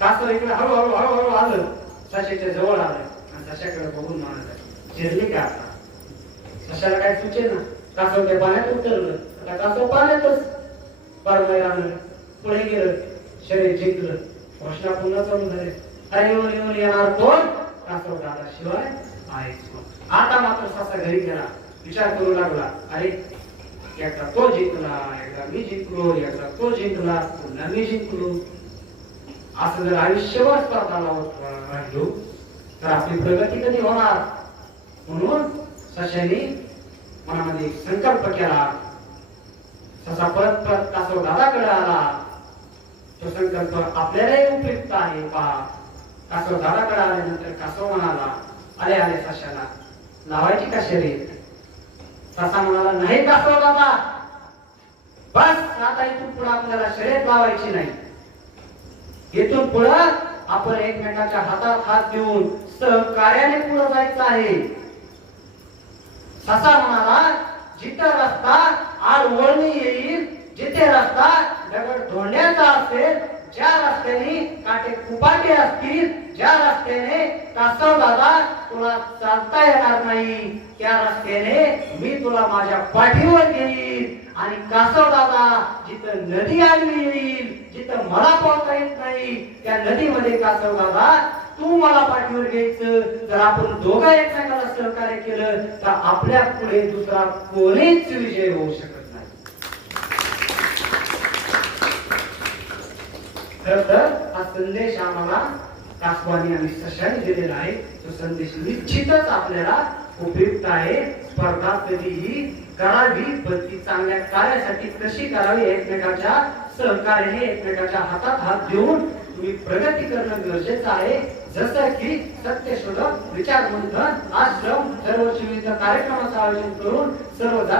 कासव इकडे हळूहळू हळूहळू आलं, सशाच्या जवळ आलं आणि सशाकडे बघून म्हणाला, जिरली का आता? सशाला काय सुचे ना, कासव त्या पाण्यात उतरलं. आता कासव पाण्यातच परमैरानं पुढे गेलं, शरीर जिंकलं, घोषणा पुन्हा चालू झाले. अरे येऊन येणार कोण? कासव दादा शिवाय आहेच. आता मात्र ससा घरी गेला, विचार करू लागला, अरे एकदा तो जिंकला, एकदा मी जिंकलो, एकदा तो जिंकला, पुन्हा मी जिंकलो. असं जर आयुष्यभर स्पर्धा लावत राहिलो तर आपली प्रगती कधी होणार? म्हणून सशाने मनामध्ये संकल्प केला. ससा परत परत कासव दादाकडे आला. तो संकल्प आपल्यालाही उपयुक्त आहे पहा. कासव दादाकडे आल्यानंतर कासव म्हणाला, आले आले सशाला, लावायची का शर्यत? ससा म्हणाला, नाही कासव दादा, बस आता इथून पुढे आपल्याला शर्यत लावायची नाही. इथून पुढे आपण एकमेकांच्या हातात हात घेऊन सहकार्याने पुढे जायचं आहे. ससा म्हणाला, जिथे रस्ता आडवळणी येईल, जिथे रस्ता दगड धोंड्याचा असेल, ज्या रस्त्याने काटे कुपाटे असतील, ज्या रस्त्याने कासव दादा तुला चालता येणार नाही, त्या रस्त्याने मी तुला माझ्या पाठीवर घेईल. आणि कासव दादा जिथं नदी आडवी येईल, जिथं मला पोहता येत नाही, त्या नदीमध्ये कासव दादा तू मला पाठीवर घ्यायचं. जर आपण दोघं एकमेकाला सहकार्य केलं तर आपल्या पुढे दुसरा कोणीच विजय होऊ शकत नाही. खरं हा संदेश आम्हाला कासवानी आणि सशाने दिलेला आहे. तो संदेश निश्चितच आपल्याला उपयुक्त आहे. स्पर्धा कधीही करावी, पण ती चांगल्या कार्यासाठी कशी करावी, एकमेकाच्या सहकार्याने एकमेकाच्या हातात हात देऊन तुम्ही प्रगती करणं गरजेचं आहे. जसं की सत्यशोधक, विचार मंथन, आश्रम, सर्व विविध कार्यक्रमाचं आयोजन करून सर्व जाती